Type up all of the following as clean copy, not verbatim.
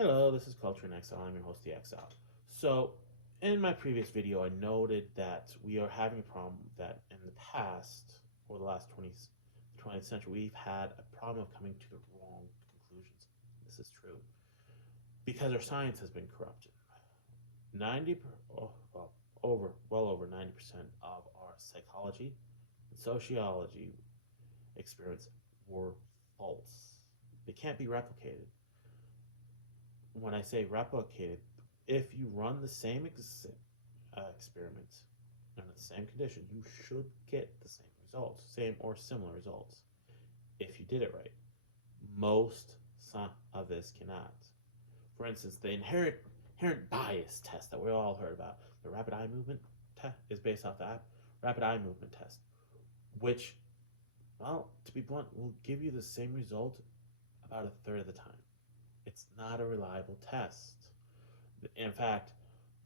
Hello, this is Culture in Exile. I'm your host, The Exile. So, in my previous video, I noted that we are having a problem that in the past, or the last 20th century, we've had a problem of coming to the wrong conclusions. This is true because our science has been corrupted. 90, well over 90% of our psychology and sociology experiments were false. They can't be replicated. When I say replicated, if you run the same experiment under the same condition, you should get the same results, same or similar results, if you did it right. Most of this cannot. For instance, the inherent bias test that we all heard about, the rapid eye movement test, is based off that rapid eye movement test, which, well, to be blunt, will give you the same result about a third of the time. It's not a reliable test. In fact,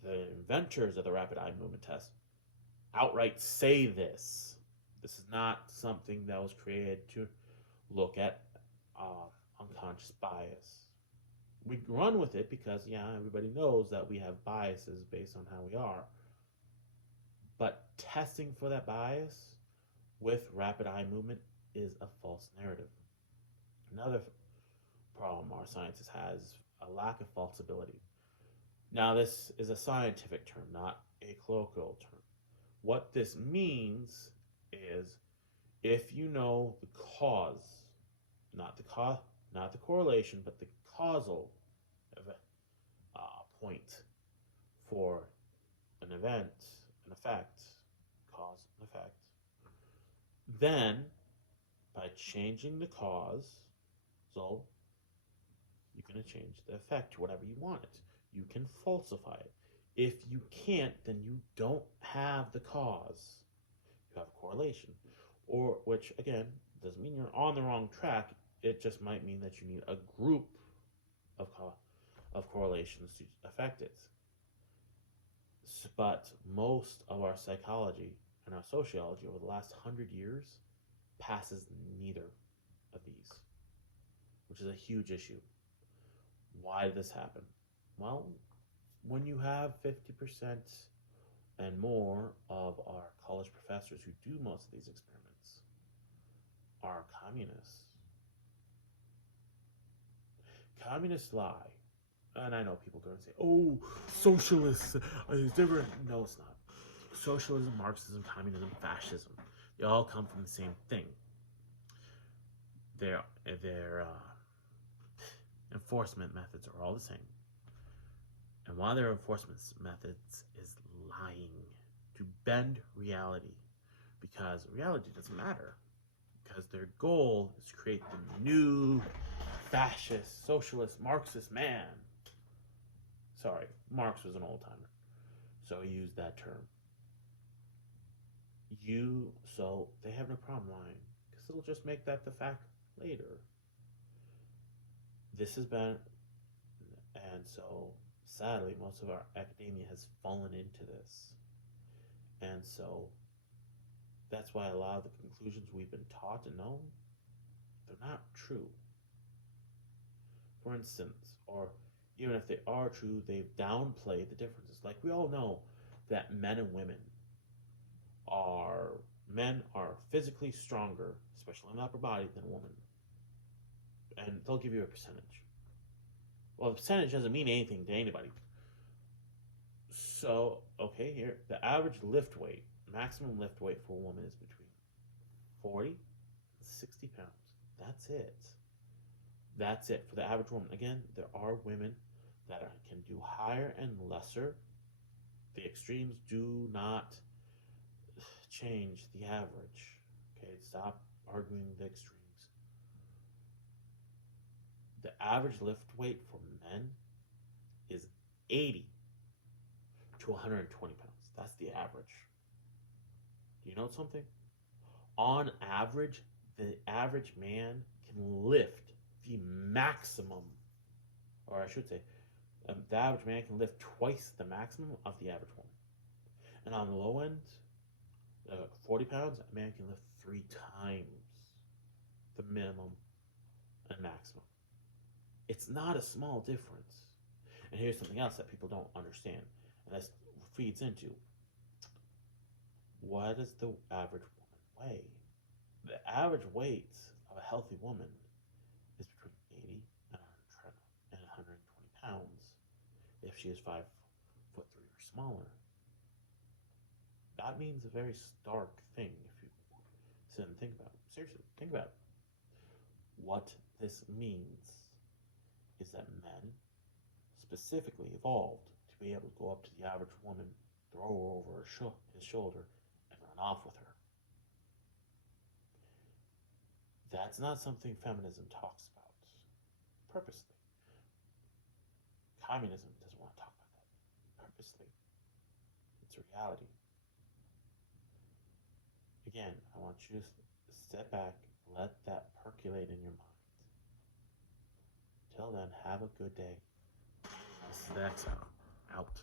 the inventors of the rapid eye movement test outright say this. This is not something that was created to look at unconscious bias. We run with it because, yeah, everybody knows that we have biases based on how we are. But testing for that bias with rapid eye movement is a false narrative. Another problem our sciences has a lack of falsibility. Now, this is a scientific term, not a colloquial term. What this means is if you know the cause, not the correlation, but the causal point for an event, an effect, cause and effect, then by changing the cause, so you're going to change the effect to whatever you want it. You can falsify it. If you can't, then you don't have the cause. You have a correlation. Or, which, again, doesn't mean you're on the wrong track. It just might mean that you need a group of correlations to affect it. But most of our psychology and our sociology over the last 100 years passes neither of these, which is a huge issue. Why did this happen? Well, when you have 50% and more of our college professors who do most of these experiments are communists. Communists lie. And I know people are going to say, oh, socialists is different. No, it's not. Socialism, Marxism, communism, fascism, they all come from the same thing. Their enforcement methods are all the same. And one of their enforcement methods is lying to bend reality, because reality doesn't matter, because their goal is to create the new fascist, socialist, Marxist man. Sorry, Marx was an old-timer, so he used that term. So they have no problem lying, because it'll just make that the fact later. This has been, and so sadly, most of our academia has fallen into this. And so that's why a lot of the conclusions we've been taught and known, they're not true. For instance, or even if they are true, they've downplayed the differences. Like, we all know that men are physically stronger, especially in the upper body, than women. And they'll give you a percentage. Well, the percentage doesn't mean anything to anybody. So, okay, here, the average lift weight, maximum lift weight for a woman is between 40 and 60 pounds. That's it. That's it for the average woman. Again, there are women that can do higher and lesser. The extremes do not change the average. Okay, stop arguing the extremes. The average lift weight for men is 80 to 120 pounds. That's the average. Do you know something? On average, the average man can lift the maximum, or I should say, the average man can lift twice the maximum of the average woman. And on the low end, 40 pounds, a man can lift 3 times the minimum and maximum. It's not a small difference. And here's something else that people don't understand, and this feeds into what does the average woman weigh? The average weight of a healthy woman is between 80 and 120 pounds if she is 5'3" or smaller. That means a very stark thing if you sit and think about it. Seriously, think about it. What this means is that men specifically evolved to be able to go up to the average woman, throw her over his shoulder, and run off with her. That's not something feminism talks about purposely. Communism doesn't want to talk about that purposely. It's a reality. Again, I want you to step back, let that percolate in your mind. Till then, have a good day. This is the X out.